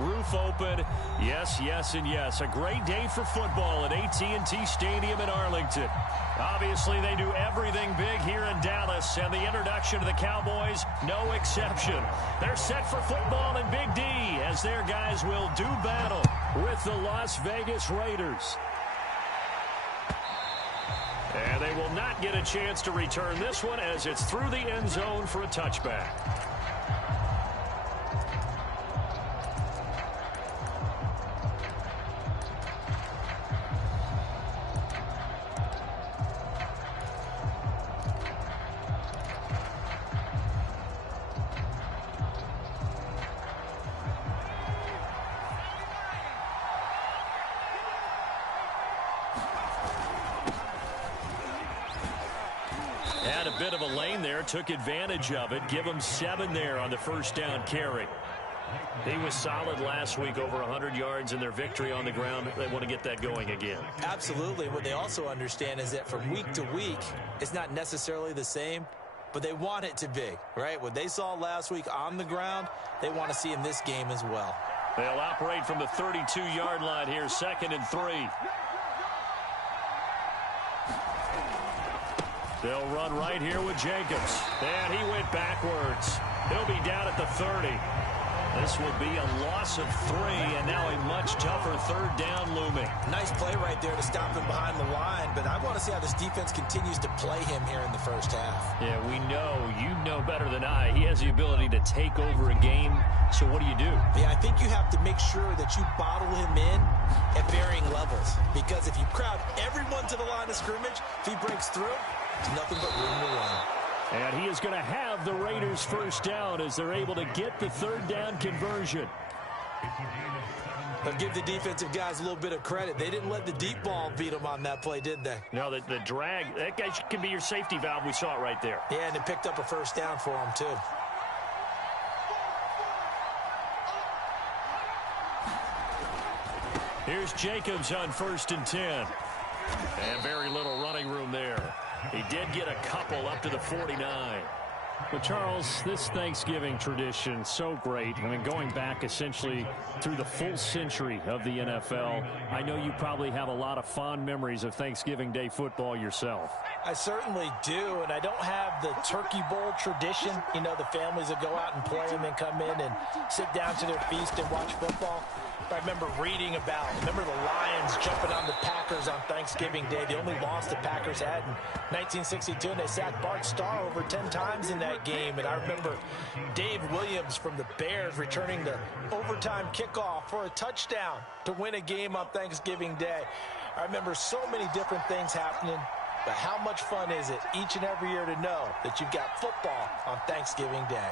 Roof open. Yes, yes, and yes. A great day for football at AT&T Stadium in Arlington. Obviously, they do everything big here in Dallas, and the introduction to the Cowboys, no exception. They're set for football in Big D as their guys will do battle with the Las Vegas Raiders. And they will not get a chance to return this one as it's through the end zone for a touchback. Had a bit of a lane there, took advantage of it. Give him 7 there on the first down carry. He was solid last week, over 100 yards in their victory on the ground. They want to get that going again. Absolutely. What they also understand is that from week to week, it's not necessarily the same, but they want it to be, right? What they saw last week on the ground, they want to see in this game as well. They'll operate from the 32-yard line here, 2nd and 3. They'll run right here with Jacobs. And he went backwards. He'll be down at the 30. This will be a loss of 3, and now a much tougher 3rd down looming. Nice play right there to stop him behind the line, but I want to see how this defense continues to play him here in the first half. Yeah, we know, you know better than I, he has the ability to take over a game. So what do? Yeah, I think you have to make sure that you bottle him in at varying levels, because if you crowd everyone to the line of scrimmage, if he breaks through, there's nothing but room to run. And he is going to have the Raiders first down as they're able to get the 3rd down conversion. But give the defensive guys a little bit of credit. They didn't let the deep ball beat them on that play, did they? No, the drag, that guy can be your safety valve. We saw it right there. Yeah, and it picked up a first down for him, too. Here's Jacobs on 1st and 10. And very little running room there. He did get a couple up to the 49. But, Charles, this Thanksgiving tradition, so great. I mean, going back essentially through the full century of the NFL, I know you probably have a lot of fond memories of Thanksgiving Day football yourself. I certainly do, and I don't have the Turkey Bowl tradition. You know, the families that go out and play and then come in and sit down to their feast and watch football. I remember reading remember the Lions jumping on the Packers on Thanksgiving Day. The only loss the Packers had in 1962, and they sacked Bart Starr over 10 times in that game. And I remember Dave Williams from the Bears returning the overtime kickoff for a touchdown to win a game on Thanksgiving Day. I remember so many different things happening, but how much fun is it each and every year to know that you've got football on Thanksgiving Day?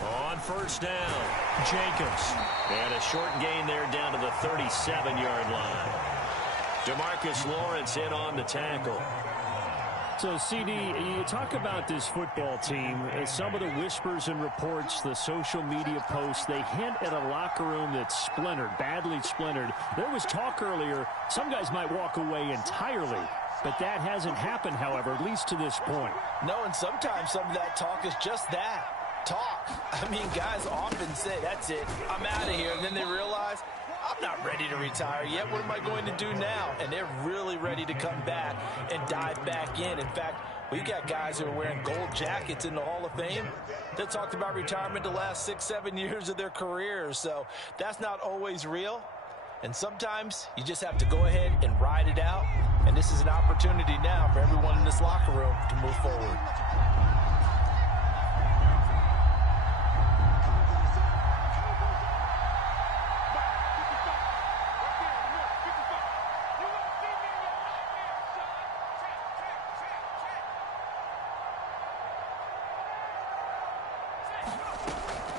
On first down, Jacobs. And a short gain there down to the 37-yard line. DeMarcus Lawrence in on the tackle. So, CD, you talk about this football team. Some of the whispers and reports, the social media posts, they hint at a locker room that's splintered, badly splintered. There was talk earlier, some guys might walk away entirely. But that hasn't happened, however, at least to this point. No, and sometimes some of that talk is just that. Talk. I mean, guys often say, that's it, I'm out of here. And then they realize, I'm not ready to retire yet. What am I going to do now? And they're really ready to come back and dive back in. In fact, we got guys who are wearing gold jackets in the Hall of Fame that talked about retirement the last 6-7 years of their careers. So that's not always real. And sometimes you just have to go ahead and ride it out. And this is an opportunity now for everyone in this locker room to move forward.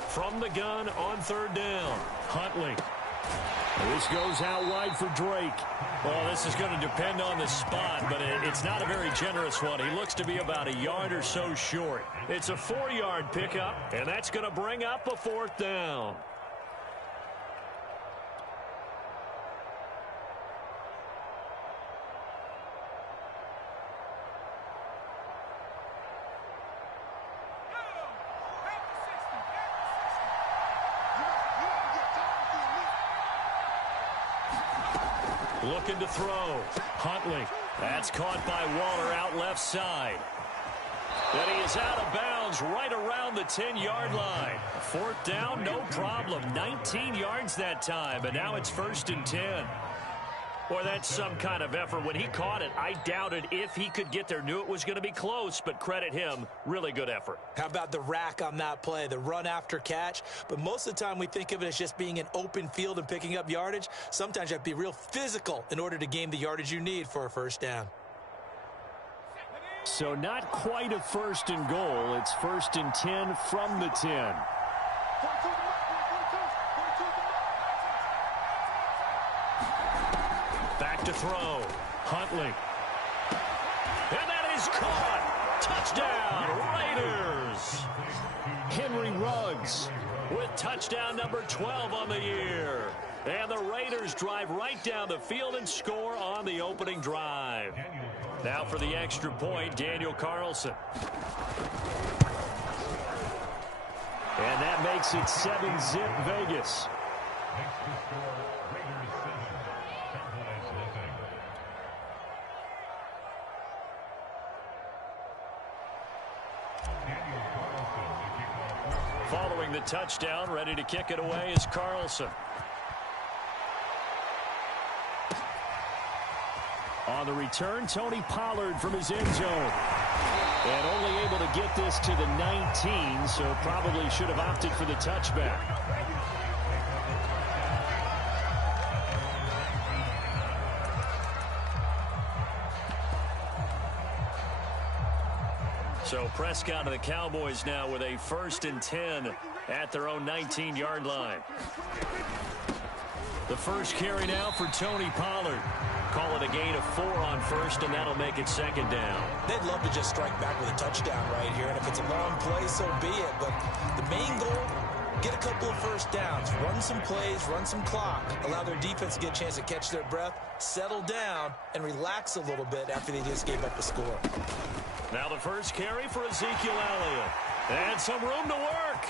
From the gun on 3rd down, Huntley. This goes out wide for Drake. Well, this is going to depend on the spot, but it's not a very generous one. He looks to be about a yard or so short. It's a 4-yard pickup, and that's going to bring up a 4th down. Looking to throw. Huntley. That's caught by Waller out left side. And he is out of bounds right around the 10-yard line. Fourth down, no problem. 19 yards that time, and now it's 1st and 10. Boy, that's some kind of effort. When he caught it, I doubted if he could get there. Knew it was going to be close, but credit him. Really good effort. How about the rack on that play, the run after catch? But most of the time we think of it as just being an open field and picking up yardage. Sometimes you have to be real physical in order to gain the yardage you need for a first down. So not quite a 1st and goal. It's 1st and 10 from the 10. Back to throw. Huntley. And that is caught. Touchdown, Raiders. Henry Ruggs with touchdown number 12 on the year. And the Raiders drive right down the field and score on the opening drive. Now for the extra point, Daniel Carlson. And that makes it 7-zip Vegas. Following the touchdown, ready to kick it away is Carlson. On the return, Tony Pollard from his end zone. And only able to get this to the 19, so probably should have opted for the touchback. So Prescott and the Cowboys now with a 1st and 10 at their own 19-yard line. The first carry now for Tony Pollard. Call it a gain of 4 on first, and that'll make it 2nd down. They'd love to just strike back with a touchdown right here, and if it's a long play, so be it. But the main goal, get a couple of first downs, run some plays, run some clock, allow their defense to get a chance to catch their breath, settle down, and relax a little bit after they just gave up a score. Now the first carry for Ezekiel Elliott. And some room to work.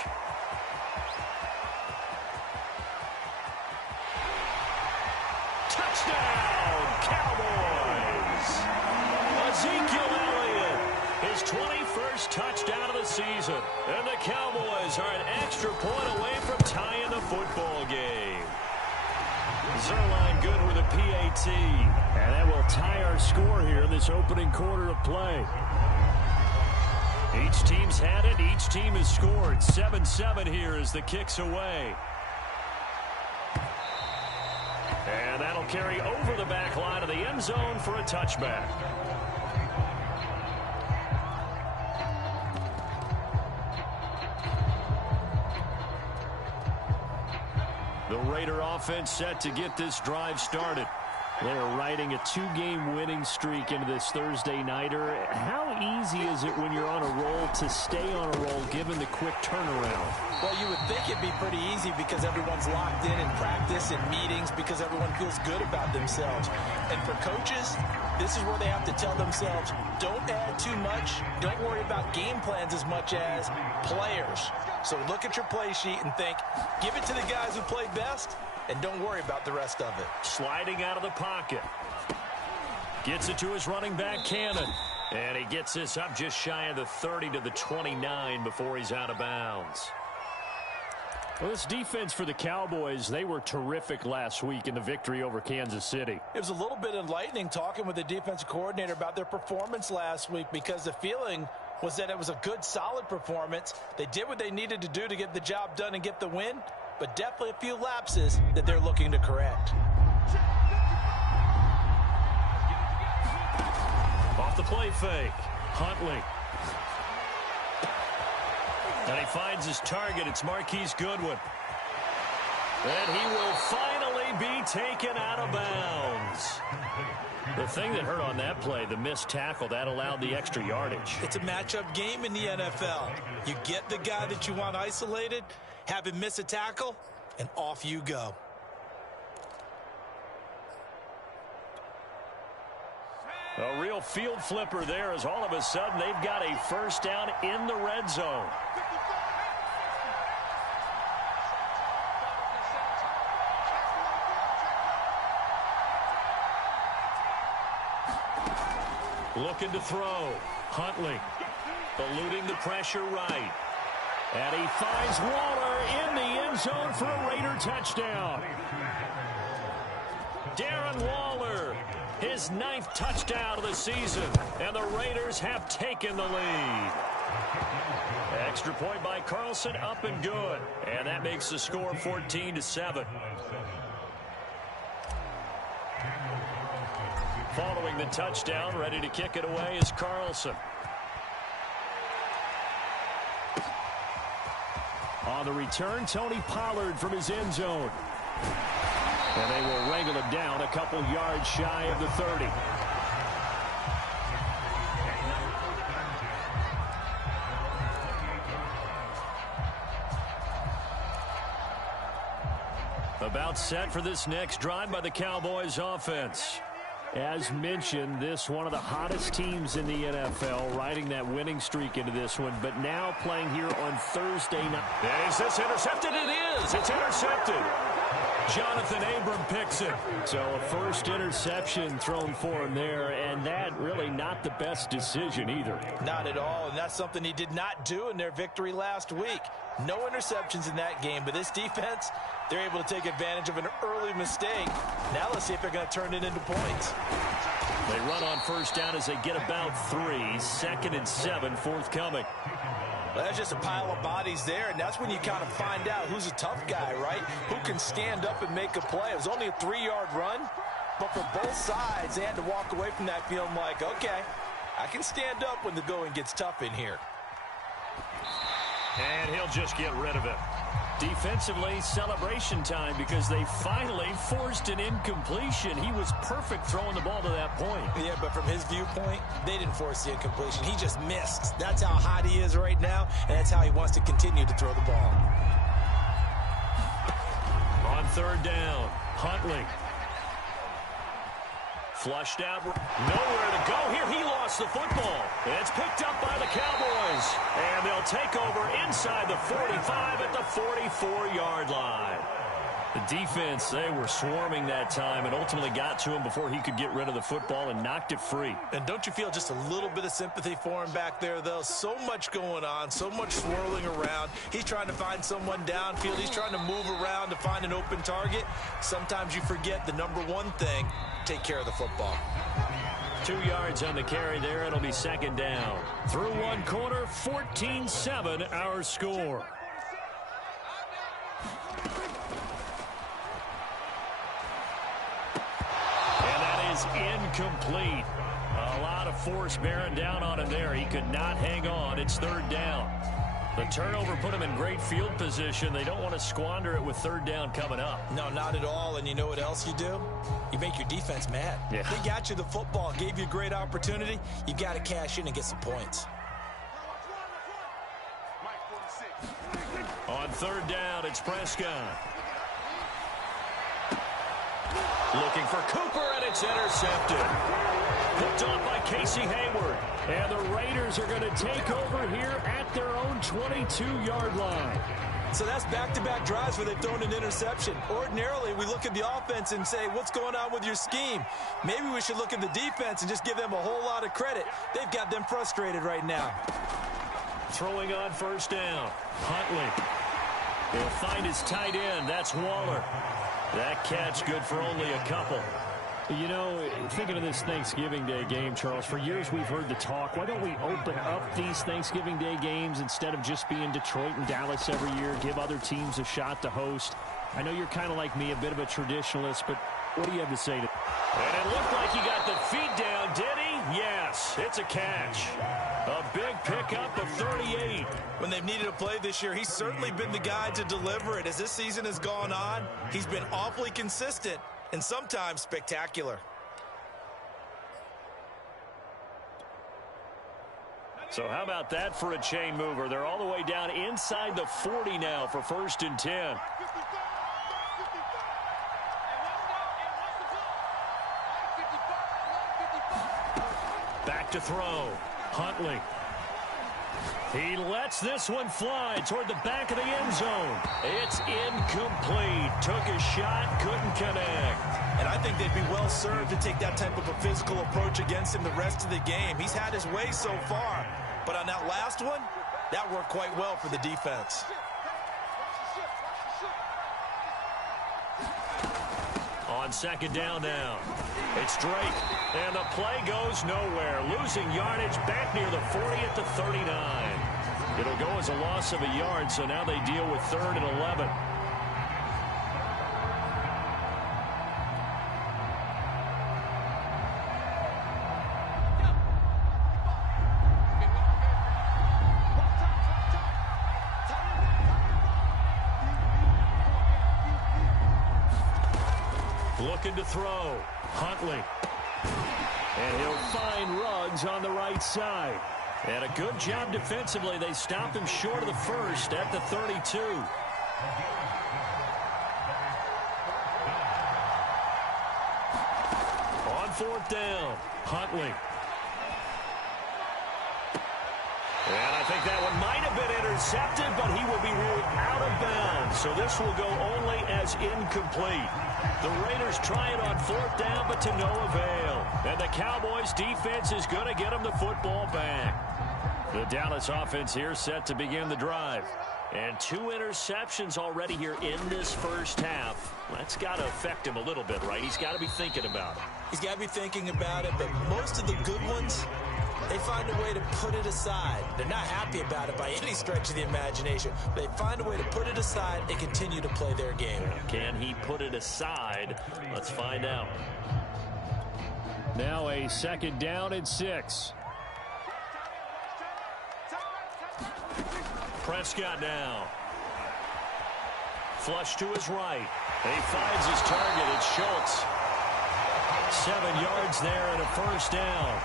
Touchdown, Cowboys! Ezekiel Elliott, his 21st touchdown of the season. And the Cowboys are an extra point away from tying the football game. Zerline good with a PAT. And that will tie our score here in this opening quarter of play. Each team's had it. Each team has scored. 7-7 here as the kick's away. And that'll carry over the back line of the end zone for a touchback. The Raider offense set to get this drive started. They're riding a 2-game winning streak into this Thursday nighter. How easy is it when you're on a roll to stay on a roll given the quick turnaround? Well, you would think it'd be pretty easy because everyone's locked in practice and meetings because everyone feels good about themselves. And for coaches, this is where they have to tell themselves, don't add too much. Don't worry about game plans as much as players. So look at your play sheet and think, give it to the guys who play best, and don't worry about the rest of it. Sliding out of the pocket. Gets it to his running back, Cannon. And he gets this up just shy of the 30 to the 29 before he's out of bounds. Well, this defense for the Cowboys, they were terrific last week in the victory over Kansas City. It was a little bit enlightening talking with the defensive coordinator about their performance last week because the feeling was that it was a good, solid performance. They did what they needed to do to get the job done and get the win, but definitely a few lapses that they're looking to correct. Off the play fake, Huntley. And he finds his target. It's Marquise Goodwin. And he will finally be taken out of bounds. The thing that hurt on that play, the missed tackle, that allowed the extra yardage. It's a matchup game in the NFL. You get the guy that you want isolated, have him miss a tackle, and off you go. A real field flipper there as all of a sudden they've got a first down in the red zone. Looking to throw. Huntley eluding the pressure right. And he finds Waller in the end zone for a Raider touchdown. Darren Waller, his 9th touchdown of the season. And the Raiders have taken the lead. Extra point by Carlson, up and good. And that makes the score 14-7. Following the touchdown, ready to kick it away is Carlson. On the return, Tony Pollard from his end zone. And they will wrangle him down a couple yards shy of the 30. About set for this next drive by the Cowboys offense. As mentioned, this one of the hottest teams in the NFL, riding that winning streak into this one, but now playing here on Thursday night. Is this intercepted? It is. It's intercepted. Jonathan Abram picks it. So a first interception thrown for him there, and that really not the best decision either. Not at all, and that's something he did not do in their victory last week. No interceptions in that game, but this defense, they're able to take advantage of an early mistake. Now let's see if they're going to turn it into points. They run on first down as they get about 3. 2nd and 7 forthcoming. Well, that's just a pile of bodies there, and that's when you kind of find out who's a tough guy, right? Who can stand up and make a play. It was only a 3-yard run, but for both sides, they had to walk away from that feeling like, okay, I can stand up when the going gets tough in here. And he'll just get rid of it. Defensively, celebration time because they finally forced an incompletion. He was perfect throwing the ball to that point. Yeah, but from his viewpoint, they didn't force the incompletion. He just missed. That's how hot he is right now, and that's how he wants to continue to throw the ball. On 3rd down, Huntley. Flushed out. Nowhere to go here. He lost the football. It's picked up by the Cowboys. And they'll take over inside the 45 at the 44-yard line. The defense, they were swarming that time and ultimately got to him before he could get rid of the football and knocked it free. And don't you feel just a little bit of sympathy for him back there, though? So much going on, so much swirling around. He's trying to find someone downfield. He's trying to move around to find an open target. Sometimes you forget the number one thing, take care of the football. 2 yards on the carry there. It'll be 2nd down. Through one quarter, 14-7 our score. And that is incomplete. A lot of force bearing down on him there. He could not hang on. It's 3rd down. The turnover put him in great field position. They don't want to squander it with 3rd down coming up. No, not at all. And you know what else you do? You make your defense mad. Yeah. They got you the football, gave you a great opportunity. You got to cash in and get some points. On 3rd down, it's Prescott. Looking for Cooper, and it's intercepted. Picked off by Casey Hayward. And the Raiders are going to take over here at their own 22-yard line. So that's back-to-back drives where they've thrown an interception. Ordinarily, we look at the offense and say, what's going on with your scheme? Maybe we should look at the defense and just give them a whole lot of credit. They've got them frustrated right now. Throwing on 1st down. Huntley. He'll find his tight end. That's Waller. That catch good for only a couple. You know, thinking of this Thanksgiving Day game, Charles, for years we've heard the talk, why don't we open up these Thanksgiving Day games instead of just being Detroit and Dallas every year, give other teams a shot to host? I know you're kind of like me, a bit of a traditionalist, but what do you have to say to that? And it looked like he got the feet down, did he? Yes, it's a catch. A big pickup of 38. When they've needed a play this year, he's certainly been the guy to deliver it. As this season has gone on, he's been awfully consistent and sometimes spectacular. So how about that for a chain mover? They're all the way down inside the 40 now for 1st and 10. Back to throw. Huntley. He lets this one fly toward the back of the end zone. It's incomplete. Took a shot, couldn't connect. And I think they'd be well served to take that type of a physical approach against him the rest of the game. He's had his way so far. But on that last one, that worked quite well for the defense. On second down now. It's Drake. And the play goes nowhere. Losing yardage back near the 40 at the 39. It'll go as a loss of a yard, so now they deal with 3rd and 11. Looking to throw. Huntley. And he'll find Ruggs on the right side. And a good job defensively. They stop him short of the first at the 32. On 4th down, Huntley. And I think that one might have been intercepted, but he will be ruled out of bounds. So this will go only as incomplete. The Raiders try it on 4th down, but to no avail. And the Cowboys defense is going to get them the football back. The Dallas offense here set to begin the drive. And 2 interceptions already here in this first half. That's got to affect him a little bit, right? He's got to be thinking about it. He's got to be thinking about it, but most of the good ones, they find a way to put it aside. They're not happy about it by any stretch of the imagination. They find a way to put it aside and continue to play their game. Can he put it aside? Let's find out. Now a 2nd down and 6. Prescott now. Flush to his right. He finds his target. It's Schultz. 7 yards there and a 1st down.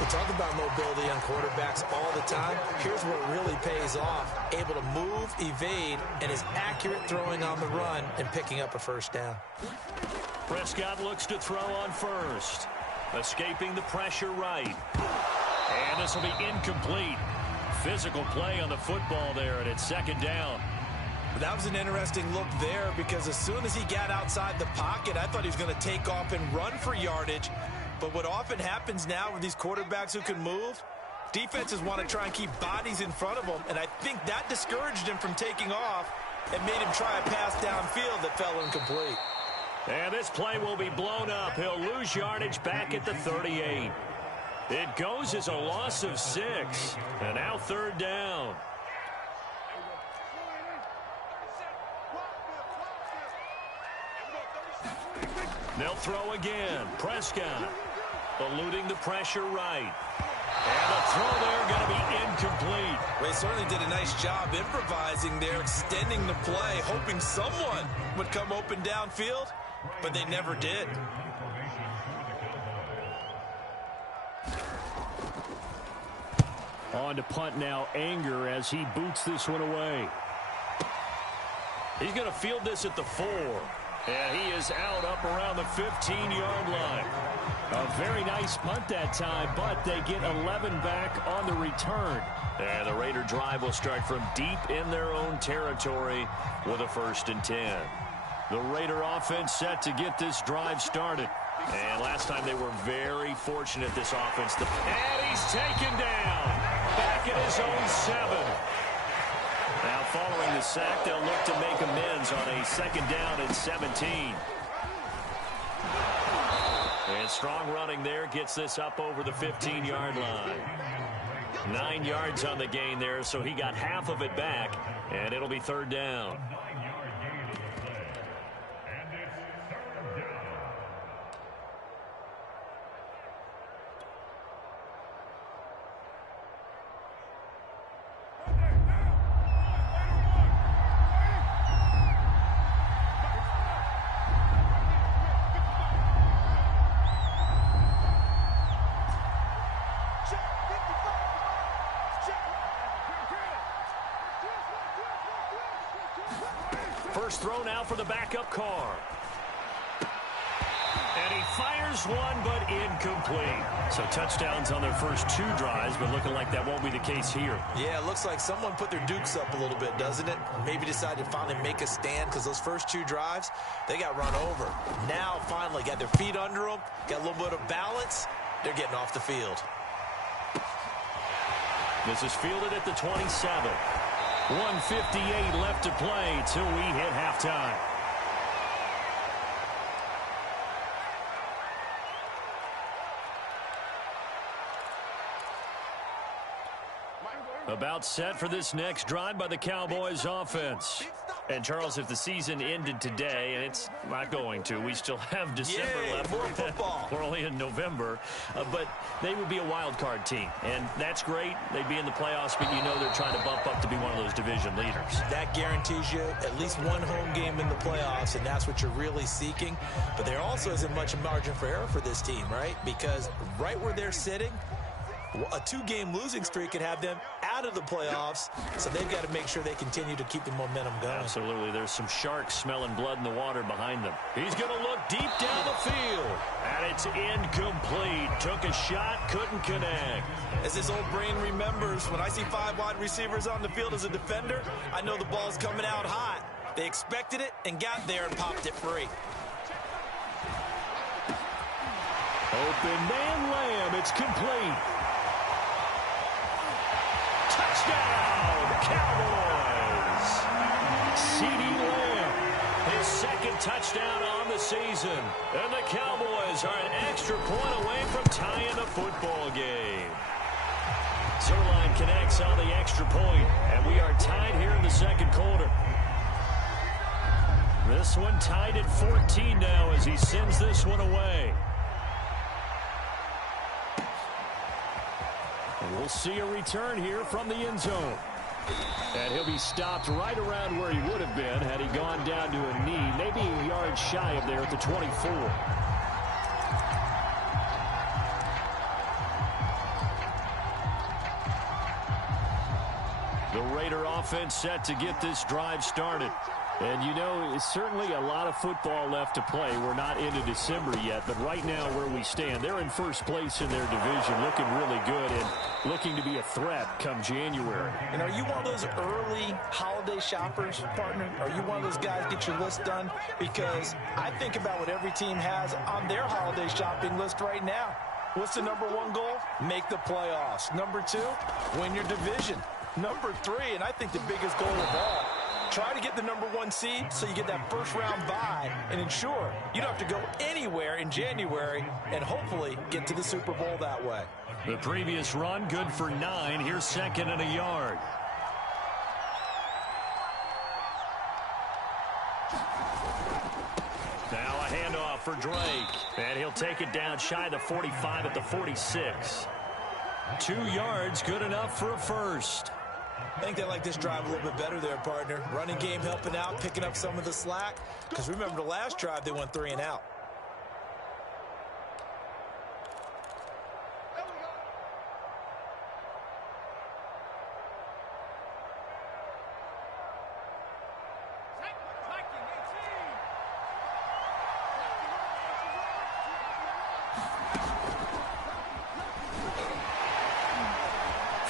We talk about mobility on quarterbacks all the time. Here's what really pays off. Able to move, evade, and is accurate throwing on the run and picking up a 1st down. Prescott looks to throw on 1st. Escaping the pressure right. And this will be incomplete. Physical play on the football there, and it's 2nd down. That was an interesting look there because as soon as he got outside the pocket, I thought he was going to take off and run for yardage. But what often happens now with these quarterbacks who can move, defenses want to try and keep bodies in front of them, and I think that discouraged him from taking off and made him try a pass downfield that fell incomplete. And this play will be blown up. He'll lose yardage back at the 38. It goes as a loss of 6. And now 3rd down. They'll throw again. Prescott eluding the pressure right. And the throw there going to be incomplete. Well, they certainly did a nice job improvising there, extending the play, hoping someone would come open downfield, but they never did. On to punt now, Anger as he boots this one away. He's going to field this at the 4. And he is out up around the 15-yard line. A very nice punt that time, but they get 11 back on the return. And the Raider drive will start from deep in their own territory with a 1st and 10. The Raider offense set to get this drive started. And last time they were very fortunate, this offense. And he's taken down. Back at his own 7. Now following the sack, they'll look to make amends on a 2nd down and 17. And strong running there gets this up over the 15-yard line. 9 yards on the gain there, so he got half of it back, and it'll be 3rd down. First throw now for the backup Carr. And he fires one, but incomplete. So touchdowns on their first 2 drives, but looking like that won't be the case here. Yeah, it looks like someone put their dukes up a little bit, doesn't it? Maybe decided to finally make a stand because those first 2 drives, they got run over. Now, finally, got their feet under them, got a little bit of balance. They're getting off the field. This is fielded at the 27. 1:58 left to play till we hit halftime. About set for this next drive by the Cowboys offense. And, Charles, if the season ended today, and it's not going to, we still have December left. More football. We're only in November. But they would be a wild card team. And that's great. They'd be in the playoffs, but you know they're trying to bump up to be one of those division leaders. That guarantees you at least one home game in the playoffs, and that's what you're really seeking. But there also isn't much margin for error for this team, right? Because right where they're sitting, a 2-game losing streak could have them out of the playoffs, so they've got to make sure they continue to keep the momentum going. Absolutely. There's some sharks smelling blood in the water behind them. He's going to look deep down the field, and it's incomplete. Took a shot, couldn't connect. As his old brain remembers, when I see 5 wide receivers on the field as a defender, I know the ball's coming out hot. They expected it and got there and popped it free. Open man Lamb. It's complete. Touchdown, Cowboys! C.D. Lamb, his second touchdown on the season. And the Cowboys are an extra point away from tying the football game. Zerline connects on the extra point, and we are tied here in the second quarter. This one tied at 14 now as he sends this one away. We'll see a return here from the end zone. And he'll be stopped right around where he would have been had he gone down to a knee, maybe a yard shy of there at the 24. The Raider offense set to get this drive started. And, you know, it's certainly a lot of football left to play. We're not into December yet, but right now where we stand, they're in first place in their division, looking really good and looking to be a threat come January. And are you one of those early holiday shoppers, partner? Are you one of those guys get your list done? Because I think about what every team has on their holiday shopping list right now. What's the number 1 goal? Make the playoffs. Number 2, win your division. Number 3, and I think the biggest goal of all, try to get the number 1 seed so you get that first-round bye and ensure you don't have to go anywhere in January and hopefully get to the Super Bowl that way. The previous run, good for 9. Here's second and a yard. Now a handoff for Drake. And he'll take it down shy of the 45 at the 46. 2 yards, good enough for a first. I think they like this drive a little bit better there, partner. Running game helping out, picking up some of the slack. Because remember the last drive, they went 3 and out.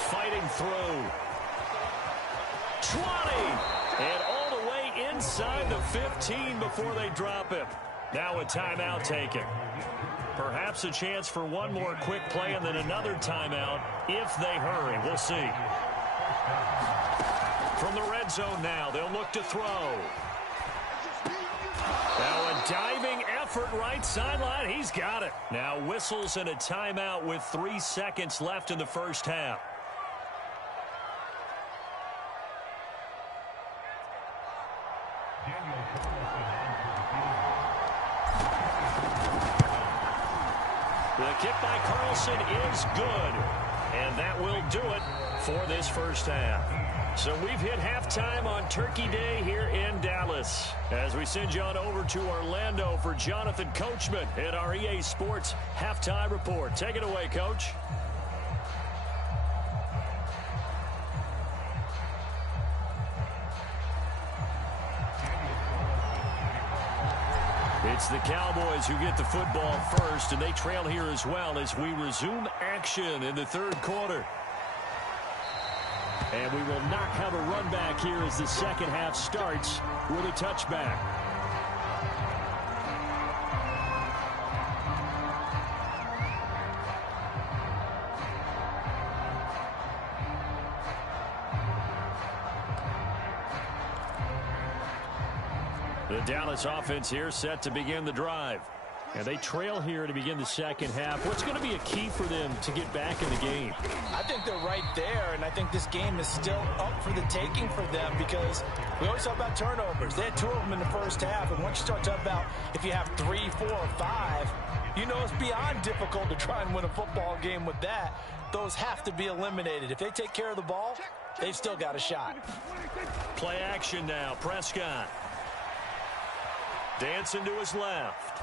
Fighting through. 20, and all the way inside the 15 before they drop him. Now a timeout taken. Perhaps a chance for one more quick play and then another timeout if they hurry. We'll see. From the red zone now, they'll look to throw. Now a diving effort right sideline. He's got it. Now whistles and a timeout with 3 seconds left in the first half. The kick by Carlson is good. And that will do it for this first half. So we've hit halftime on Turkey Day here in Dallas. As we send you on over to Orlando for Jonathan Coachman at our EA Sports Halftime Report. Take it away, Coach. It's the Cowboys who get the football first, and they trail here as well as we resume action in the third quarter. And we will not have a run back here as the second half starts with a touchback. The Dallas offense here set to begin the drive. And they trail here to begin the second half. What's going to be a key for them to get back in the game? I think they're right there, and I think this game is still up for the taking for them because we always talk about turnovers. They had 2 of them in the first half, and once you start talking about if you have 3, 4, or 5, you know it's beyond difficult to try and win a football game with that. Those have to be eliminated. If they take care of the ball, they've still got a shot. Play action now. Prescott. Dancing to his left.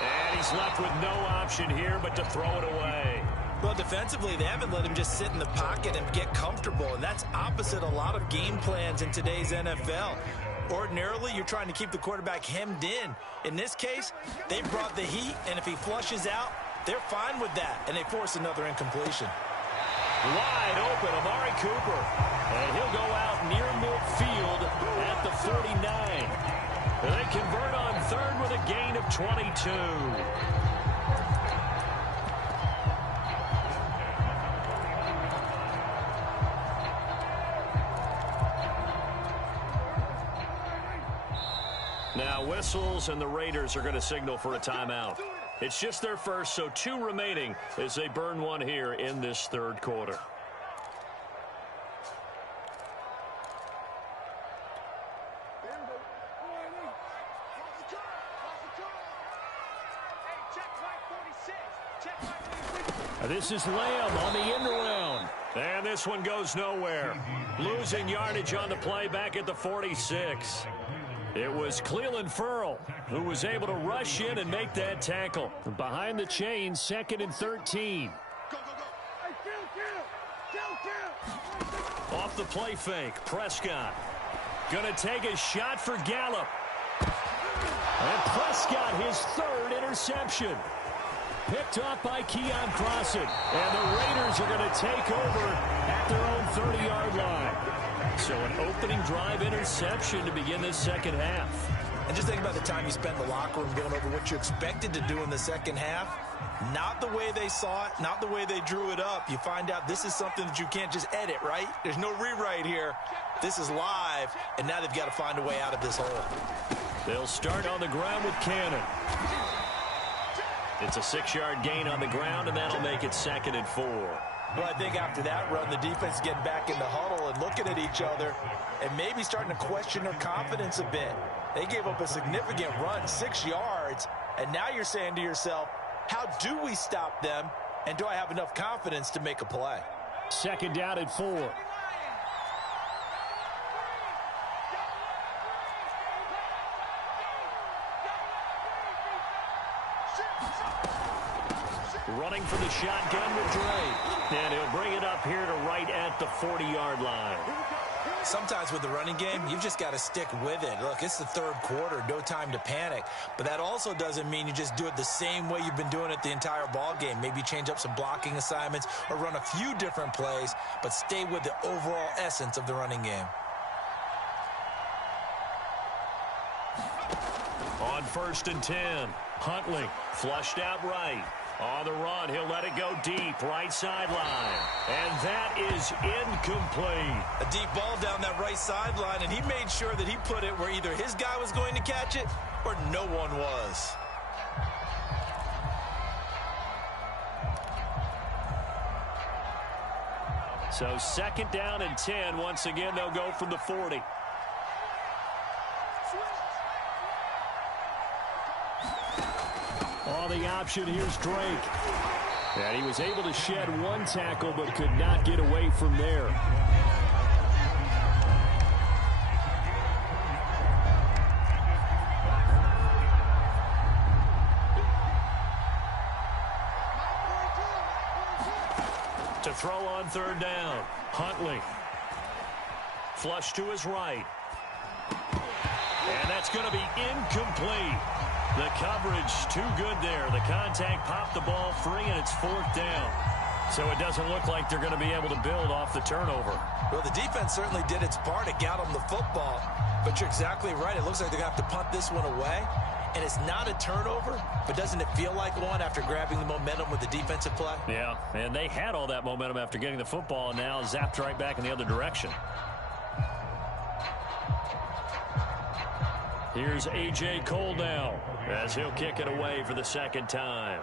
And he's left with no option here but to throw it away. Well, defensively, they haven't let him just sit in the pocket and get comfortable, and that's opposite a lot of game plans in today's NFL. Ordinarily, you're trying to keep the quarterback hemmed in. In this case, they brought the heat, and if he flushes out, they're fine with that, and they force another incompletion. Wide open, Amari Cooper. And he'll go out near midfield at the 49. They convert on third with a gain of 22. Now whistles, and the Raiders are going to signal for a timeout. It's just their first, so 2 remaining as they burn one here in this third quarter. This is Lamb on the end around. And this one goes nowhere. Losing yardage on the play back at the 46. It was Cleveland Ferrell who was able to rush in and make that tackle. Behind the chain, 2nd and 13. Off the play fake, Prescott. Gonna take a shot for Gallup. And Prescott, his 3rd interception. Picked off by Keon Crossen. And the Raiders are going to take over at their own 30-yard line. So an opening drive interception to begin this second half. And just think about the time you spent in the locker room going over what you expected to do in the second half. Not the way they saw it, not the way they drew it up. You find out this is something that you can't just edit, right? There's no rewrite here. This is live, and now they've got to find a way out of this hole. They'll start on the ground with Cannon. It's a 6-yard gain on the ground, and that'll make it 2nd and 4. Well, I think after that run, the defense is getting back in the huddle and looking at each other and maybe starting to question their confidence a bit. They gave up a significant run, 6 yards, and now you're saying to yourself, how do we stop them, and do I have enough confidence to make a play? 2nd down and 4. Running for the shotgun with Drake. And he'll bring it up here to right at the 40-yard line. Sometimes with the running game, you've just got to stick with it. Look, it's the third quarter, no time to panic. But that also doesn't mean you just do it the same way you've been doing it the entire ball game. Maybe change up some blocking assignments or run a few different plays, but stay with the overall essence of the running game. On 1st and 10, Huntley flushed out right. On the run, he'll let it go deep, right sideline. And that is incomplete. A deep ball down that right sideline, and he made sure that he put it where either his guy was going to catch it or no one was. So 2nd down and 10. Once again, they'll go from the 40. On the option, here's Drake. And he was able to shed 1 tackle but could not get away from there. To throw on 3rd down, Huntley. Flush to his right. And that's going to be incomplete. The coverage too good there. The contact popped the ball free, and it's 4th down. So it doesn't look like they're going to be able to build off the turnover. Well, the defense certainly did its part. It got them the football. But you're exactly right. It looks like they're going to have to punt this one away. And it's not a turnover, but doesn't it feel like one after grabbing the momentum with the defensive play? Yeah, and they had all that momentum after getting the football, and now zapped right back in the other direction. Here's A.J. Cole now as he'll kick it away for the 2nd time.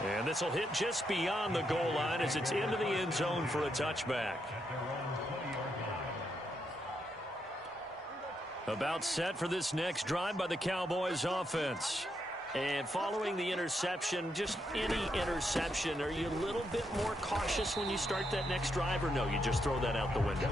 And this will hit just beyond the goal line as it's into the end zone for a touchback. About set for this next drive by the Cowboys offense. And following the interception, just any interception, are you a little bit more cautious when you start that next drive, or no, you just throw that out the window?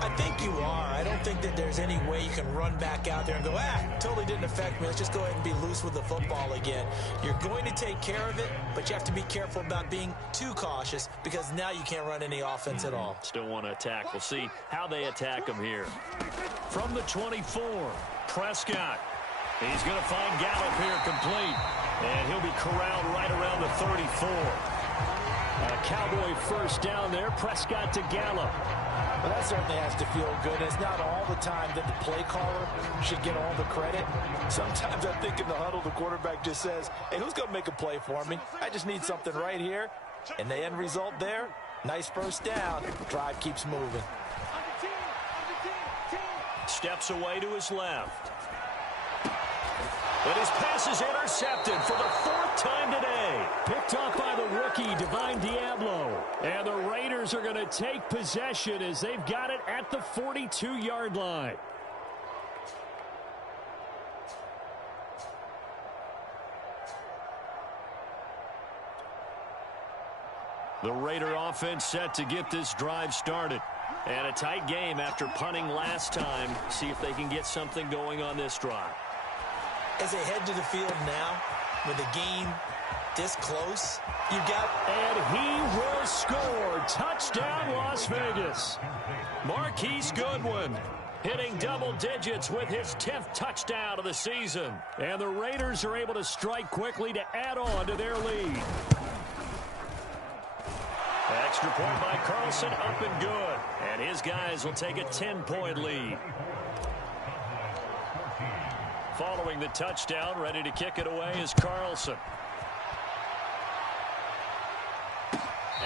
I think you are. I don't think that there's any way you can run back out there and go, totally didn't affect me. Let's just go ahead and be loose with the football again. You're going to take care of it, but you have to be careful about being too cautious because now you can't run any offense at all. Still want to attack. We'll see how they attack them here. From the 24, Prescott. He's going to find Gallup here complete. And he'll be corralled right around the 34. A Cowboy first down there. Prescott to Gallup. Well, that certainly has to feel good. It's not all the time that the play caller should get all the credit. Sometimes I think in the huddle, the quarterback just says, hey, who's going to make a play for me? I just need something right here. And the end result there, nice first down. Drive keeps moving. Steps away to his left. But his pass is intercepted for the 4th time today. Picked off by the rookie, Divine Diablo. And the Raiders are going to take possession as they've got it at the 42-yard line. The Raider offense set to get this drive started. And a tight game after punting last time. See if they can get something going on this drive. As they head to the field now, with the game this close, you got... And he will score. Touchdown, Las Vegas. Marquise Goodwin hitting double digits with his 10th touchdown of the season. And the Raiders are able to strike quickly to add on to their lead. Extra point by Carlson, up and good. And his guys will take a 10-point lead. Following the touchdown, ready to kick it away is Carlson.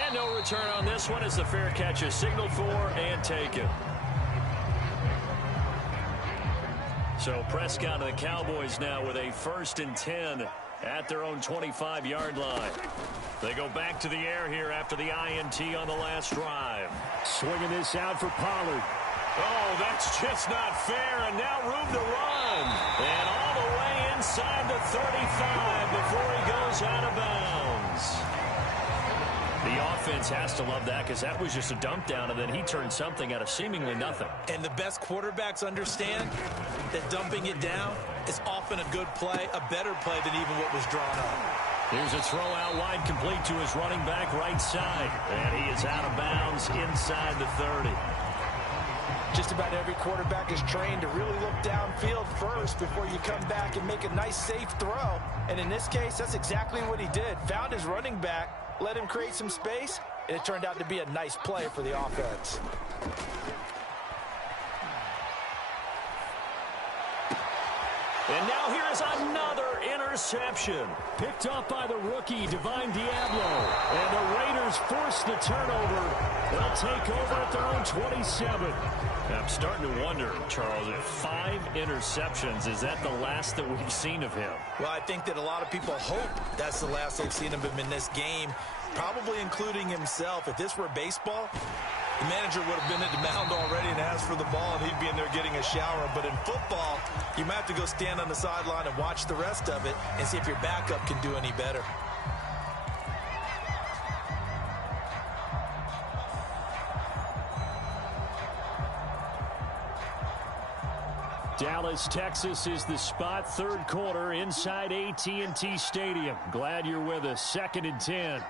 And no return on this one as the fair catch is signaled for and taken. So Prescott and the Cowboys now with a 1st and 10 at their own 25-yard line. They go back to the air here after the INT on the last drive. Swinging this out for Pollard. Oh, that's just not fair, and now room to run. And all the way inside the 35 before he goes out of bounds. The offense has to love that because that was just a dump down, and then he turned something out of seemingly nothing. And the best quarterbacks understand that dumping it down is often a good play, a better play than even what was drawn up. Here's a throw out wide complete to his running back right side. And he is out of bounds inside the 30. Just about every quarterback is trained to really look downfield first before you come back and make a nice, safe throw. And in this case, that's exactly what he did. Found his running back, let him create some space, and it turned out to be a nice play for the offense. And now here is another interception. Picked up by the rookie, Divine Diablo. And the Raiders force the turnover. They'll take over at their own 27. I'm starting to wonder, Charles, if 5 interceptions, is that the last that we've seen of him? Well, I think that a lot of people hope that's the last they've seen of him in this game, probably including himself. If this were baseball, the manager would have been at the mound already and asked for the ball, and he'd be in there getting a shower. But in football, you might have to go stand on the sideline and watch the rest of it and see if your backup can do any better. Dallas, Texas is the spot. Third quarter inside AT&T Stadium. Glad you're with us. 2nd and 10.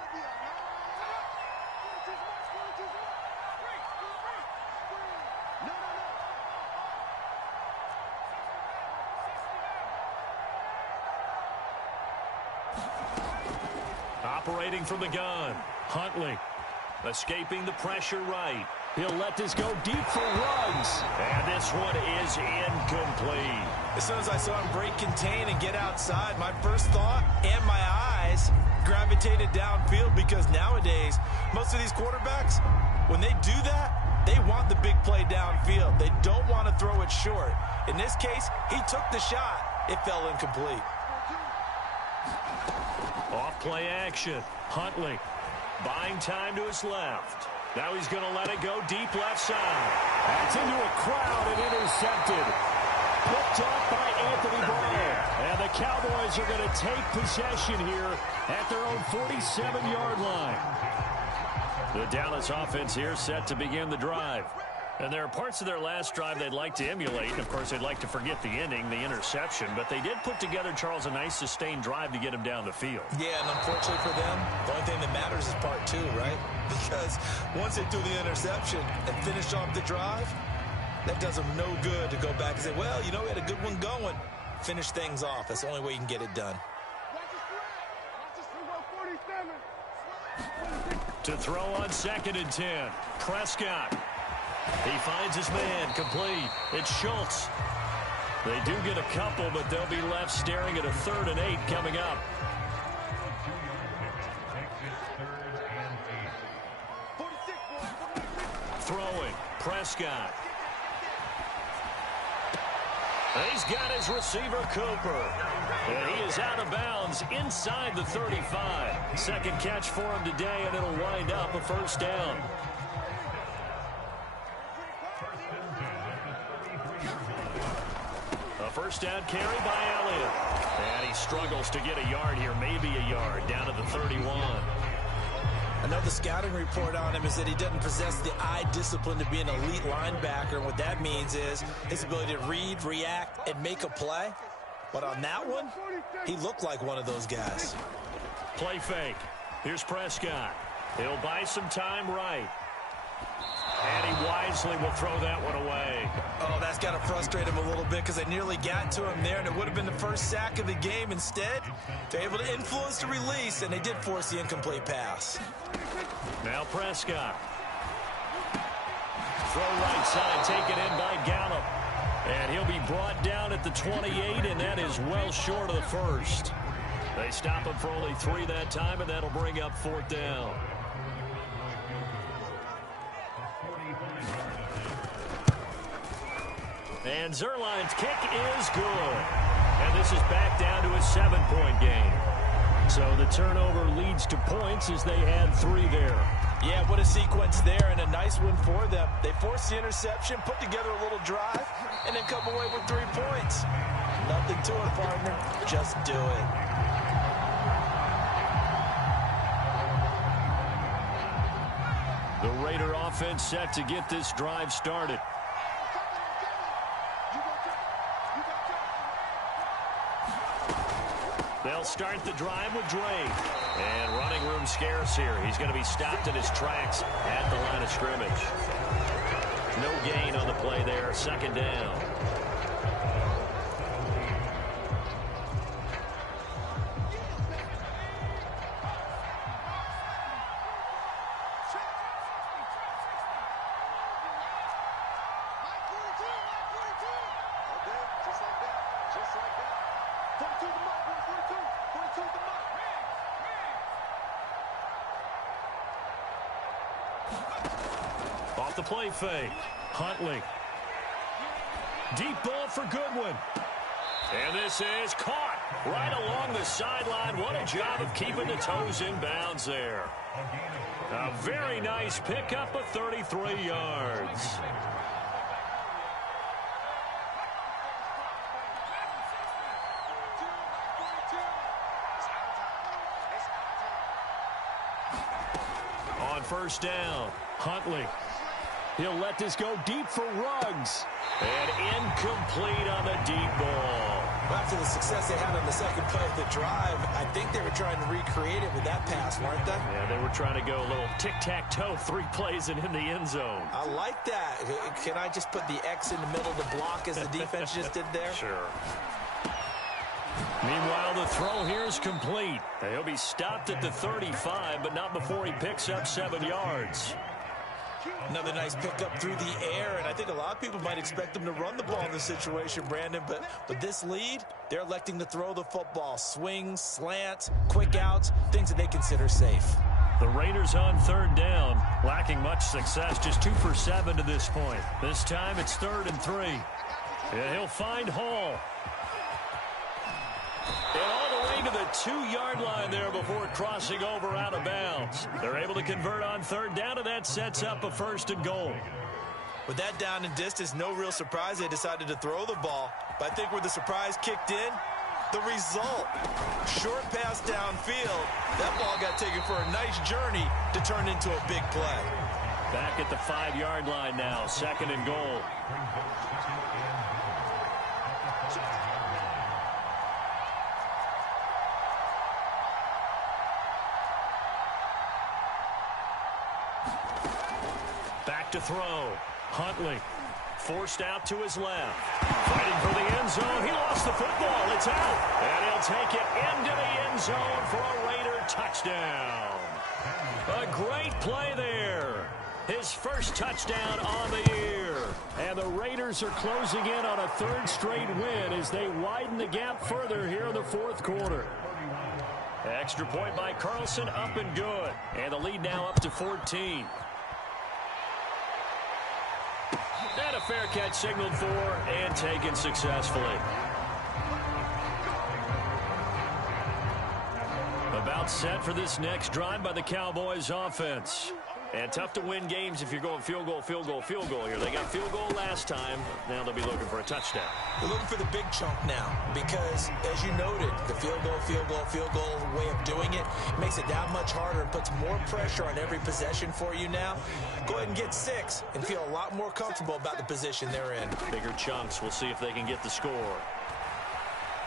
Operating from the gun. Huntley. Escaping the pressure right. He'll let this go deep for Ruggs. And this one is incomplete. As soon as I saw him break contain and get outside, my first thought and my eyes gravitated downfield, because nowadays, most of these quarterbacks, when they do that, they want the big play downfield. They don't want to throw it short. In this case, he took the shot. It fell incomplete. Off play action. Huntley buying time to his left. Now he's going to let it go deep left side. That's into a crowd and intercepted. Picked off by Anthony Barr. And the Cowboys are going to take possession here at their own 47-yard line. The Dallas offense here set to begin the drive. And there are parts of their last drive they'd like to emulate. And, of course, they'd like to forget the ending, the interception. But they did put together, Charles, a nice sustained drive to get him down the field. Yeah, and unfortunately for them, the only thing that matters is part 2, right? Because once they do the interception and finish off the drive, that does them no good to go back and say, well, you know, we had a good one going. Finish things off. That's the only way you can get it done. To throw on 2nd and 10. Prescott. He finds his man, complete. It's Schultz. They do get a couple, but they'll be left staring at a 3rd and 8 coming up. Throwing, Prescott. He's got his receiver, Cooper. And he is out of bounds inside the 35. Second catch for him today, and it'll wind up a 1st down. First down carry by Elliott. And he struggles to get a yard here, maybe a yard, down to the 31. Another scouting report on him is that he doesn't possess the eye discipline to be an elite linebacker. And what that means is his ability to read, react, and make a play. But on that one, he looked like one of those guys. Play fake. Here's Prescott. He'll buy some time right. And he wisely will throw that one away. Oh, that's got to frustrate him a little bit, because they nearly got to him there, and it would have been the first sack of the game. Instead, they're able to influence the release, and they did force the incomplete pass. Now Prescott. Throw right side, taken in by Gallup. And he'll be brought down at the 28, and that is well short of the first. They stop him for only 3 that time, and that'll bring up 4th down. And Zerline's kick is good. And this is back down to a 7-point game. So the turnover leads to points as they had 3 there. Yeah, what a sequence there, and a nice one for them. They forced the interception, put together a little drive, and then come away with 3 points. Nothing to it, partner. Just do it. The Raider offense set to get this drive started. They'll start the drive with Drake. And running room scarce here. He's going to be stopped in his tracks at the line of scrimmage. No gain on the play there. 2nd down. Off the play fake. Huntley. Deep ball for Goodwin. And this is caught right along the sideline. What a job of keeping the toes in bounds there. A very nice pickup of 33 yards. On 1st down, Huntley. He'll let this go deep for Ruggs. And incomplete on the deep ball. After the success they had on the second play of the drive, I think they were trying to recreate it with that pass, weren't they? Yeah, they were trying to go a little tic-tac-toe, 3 plays and in the end zone. I like that. Can I just put the X in the middle to block as the defense just did there? Sure. Meanwhile, the throw here is complete. He'll be stopped at the 35, but not before he picks up 7 yards. Another nice pickup through the air, and I think a lot of people might expect them to run the ball in this situation, Brandon, but with this lead, they're electing to throw the football. Swings, slants, quick outs, things that they consider safe. The Raiders on 3rd down, lacking much success, just 2 for 7 to this point. This time it's 3rd and 3. And he'll find Hall. And all the way to the 2-yard line there before crossing over out of bounds. They're able to convert on 3rd down, and that sets up a 1st and goal. With that down and distance, no real surprise they decided to throw the ball. But I think where the surprise kicked in, the result. Short pass downfield. That ball got taken for a nice journey to turn into a big play. Back at the 5-yard line now, 2nd and goal. Back to throw. Huntley forced out to his left. Fighting for the end zone. He lost the football. It's out. And he'll take it into the end zone for a Raider touchdown. A great play there. His first touchdown on the year. And the Raiders are closing in on a 3rd straight win as they widen the gap further here in the 4th quarter. Extra point by Carlson, up and good. And the lead now up to 14. And a fair catch signaled for and taken successfully. About set for this next drive by the Cowboys offense. And tough to win games if you're going field goal, field goal, field goal here. They got field goal last time. Now they'll be looking for a touchdown. They're looking for the big chunk now because, as you noted, the field goal way of doing it makes it that much harder and puts more pressure on every possession for you now. Go ahead and get 6 and feel a lot more comfortable about the position they're in. Bigger chunks. We'll see if they can get the score.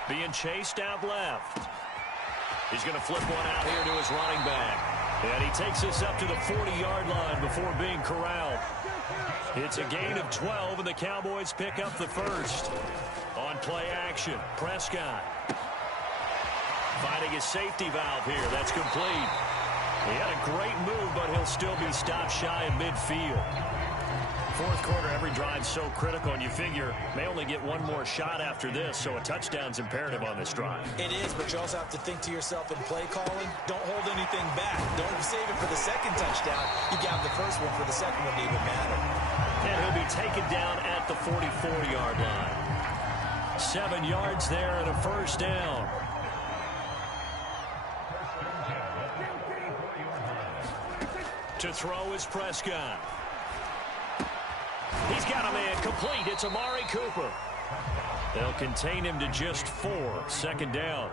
Being chased out left. He's going to flip one out here to his running back. And he takes us up to the 40-yard line before being corralled. It's a gain of 12, and the Cowboys pick up the 1st. On play action, Prescott. Finding his safety valve here. That's complete. He had a great move, but he'll still be stopped shy in midfield. 4th quarter, every drive's so critical, and you figure may only get one more shot after this, so a touchdown's imperative on this drive. It is, but you also have to think to yourself in play calling, don't hold anything back. Don't save it for the 2nd touchdown. You got the 1st one for the 2nd one to even matter. And he'll be taken down at the 44-yard line. 7 yards there and a 1st down. To throw is Prescott. He's got a man complete. It's Amari Cooper. They'll contain him to just 4. 2nd down.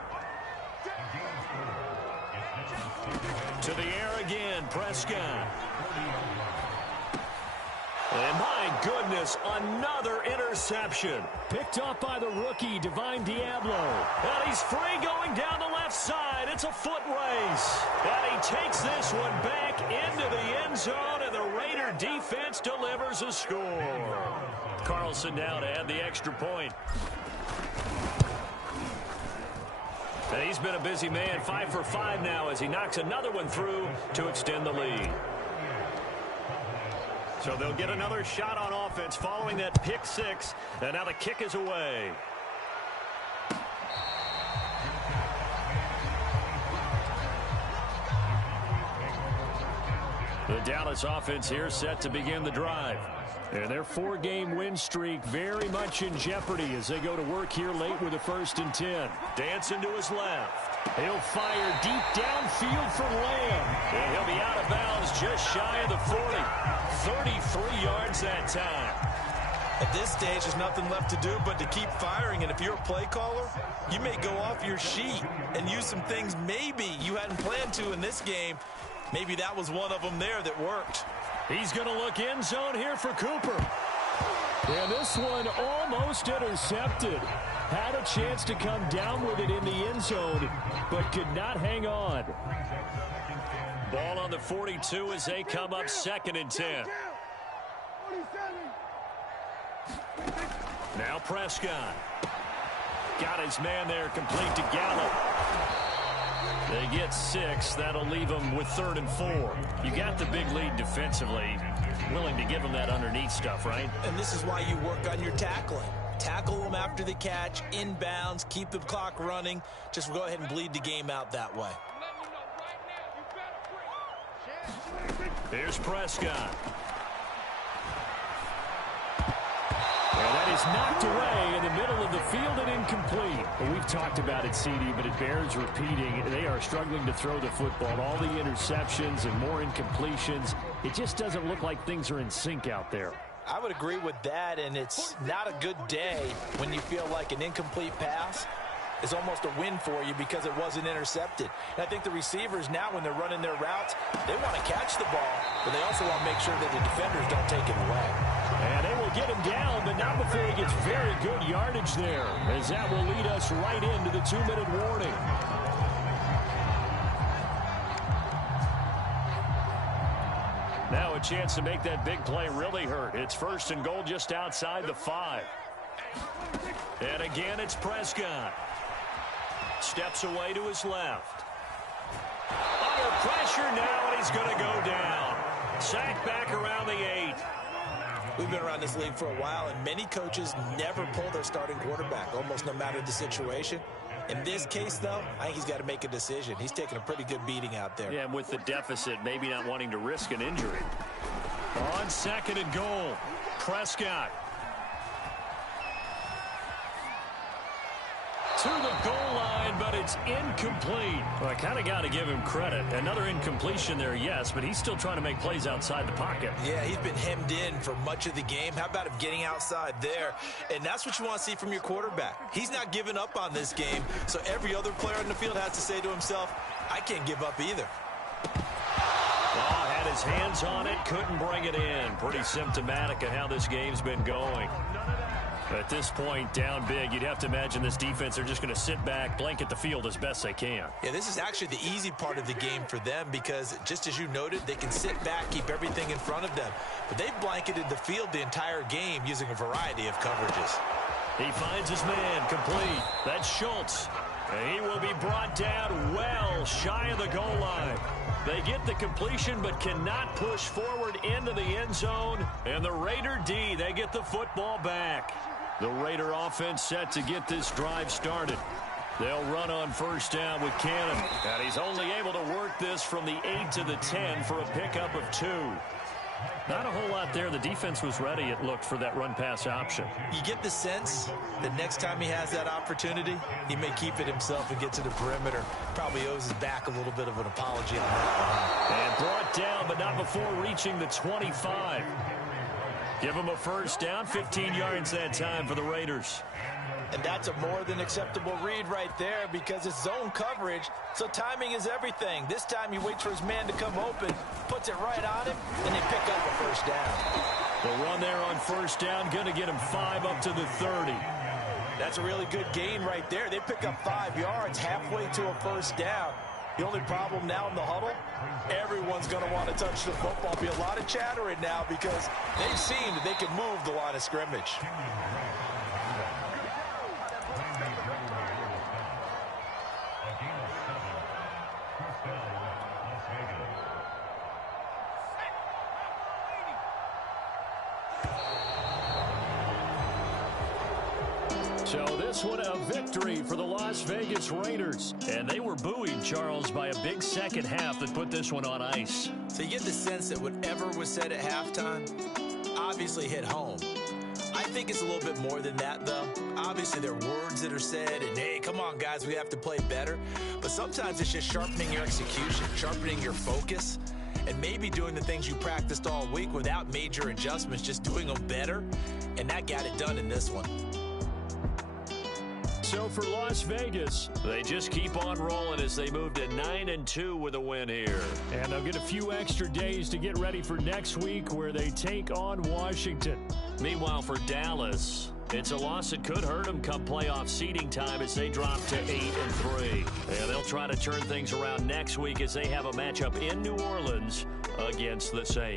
To the air again, Prescott. And my goodness, another interception. Picked up by the rookie, Divine Diablo. And he's free going down the left side. It's a foot race. And he takes this one back into the end zone, and the Raider defense delivers a score. Carlson now to add the extra point. And he's been a busy man, 5 for 5 now as he knocks another one through to extend the lead. So they'll get another shot on offense following that pick 6, and now the kick is away. The Dallas offense here set to begin the drive. And their 4-game win streak very much in jeopardy as they go to work here late with a 1st and 10. Dancing to his left. He'll fire deep downfield for Lamb. And he'll be out of bounds just shy of the 40. 33 yards that time. At this stage, there's nothing left to do but to keep firing. And if you're a play caller, you may go off your sheet and use some things maybe you hadn't planned to in this game. Maybe that was one of them there that worked. He's going to look end zone here for Cooper. And this one almost intercepted. Had a chance to come down with it in the end zone, but could not hang on. Ball on the 42 as they come up 2nd and 10. Now Prescott. Got his man there, complete to Gallup. They get 6. That'll leave them with 3rd and 4. You got the big lead defensively. Willing to give them that underneath stuff, right? And this is why you work on your tackling. Tackle them after the catch, inbounds, keep the clock running. Just go ahead and bleed the game out that way. Here's Prescott. And that is knocked away in the middle of the field and incomplete. Well, we've talked about it, CD, but it bears repeating. They are struggling to throw the football. All the interceptions and more incompletions. It just doesn't look like things are in sync out there. I would agree with that, and it's not a good day when you feel like an incomplete pass is almost a win for you because it wasn't intercepted. And I think the receivers now, when they're running their routes, they want to catch the ball, but they also want to make sure that the defenders don't take it away. And they will get him down, but not before he gets very good yardage there, as that will lead us right into the 2-minute warning. Now a chance to make that big play really hurt. It's 1st and goal just outside the 5. And again, it's Prescott. Steps away to his left. Under pressure now, and he's going to go down. Sacked back around the 8. We've been around this league for a while, and many coaches never pull their starting quarterback, almost no matter the situation. In this case, though, I think he's got to make a decision. He's taking a pretty good beating out there. Yeah, and with the deficit, maybe not wanting to risk an injury. On 2nd and goal, Prescott. To the goal line, but it's incomplete. Well, I kind of got to give him credit. Another incompletion there, yes, but he's still trying to make plays outside the pocket. Yeah, he's been hemmed in for much of the game. How about him getting outside there? And that's what you want to see from your quarterback. He's not giving up on this game, so every other player on the field has to say to himself, I can't give up either. Well, had his hands on it, couldn't bring it in. Pretty symptomatic of how this game's been going. At this point, down big, you'd have to imagine this defense are just going to sit back, blanket the field as best they can. Yeah, this is actually the easy part of the game for them because, just as you noted, they can sit back, keep everything in front of them. But they've blanketed the field the entire game using a variety of coverages. He finds his man, complete. That's Schultz. And he will be brought down well shy of the goal line. They get the completion but cannot push forward into the end zone. And the Raider D, they get the football back. The Raider offense set to get this drive started. They'll run on 1st down with Cannon. And he's only able to work this from the 8 to the 10 for a pickup of 2. Not a whole lot there. The defense was ready, it looked, for that run-pass option. You get the sense that next time he has that opportunity, he may keep it himself and get to the perimeter. Probably owes his back a little bit of an apology on that. And brought down, but not before reaching the 25. Give him a 1st down, 15 yards that time for the Raiders. And that's a more than acceptable read right there because it's zone coverage, so timing is everything. This time he waits for his man to come open, puts it right on him, and they pick up a 1st down. The run there on 1st down, going to get him 5 up to the 30. That's a really good gain right there. They pick up 5 yards halfway to a 1st down. The only problem now in the huddle, everyone's going to want to touch the football. Be a lot of chattering now because they've seen that they can move the line of scrimmage. So this one a victory for the Las Vegas Raiders. And they were buoyed, Charles, by a big 2nd half that put this one on ice. So you get the sense that whatever was said at halftime obviously hit home. I think it's a little bit more than that, though. Obviously, there are words that are said, and, hey, come on, guys, we have to play better. But sometimes it's just sharpening your execution, sharpening your focus, and maybe doing the things you practiced all week without major adjustments, just doing them better. And that got it done in this one. so for Las Vegas, they just keep on rolling as they move to 9-2 with a win here. And they'll get a few extra days to get ready for next week where they take on Washington. Meanwhile, for Dallas, it's a loss that could hurt them come playoff seeding time as they drop to 8-3. And they'll try to turn things around next week as they have a matchup in New Orleans against the Saints.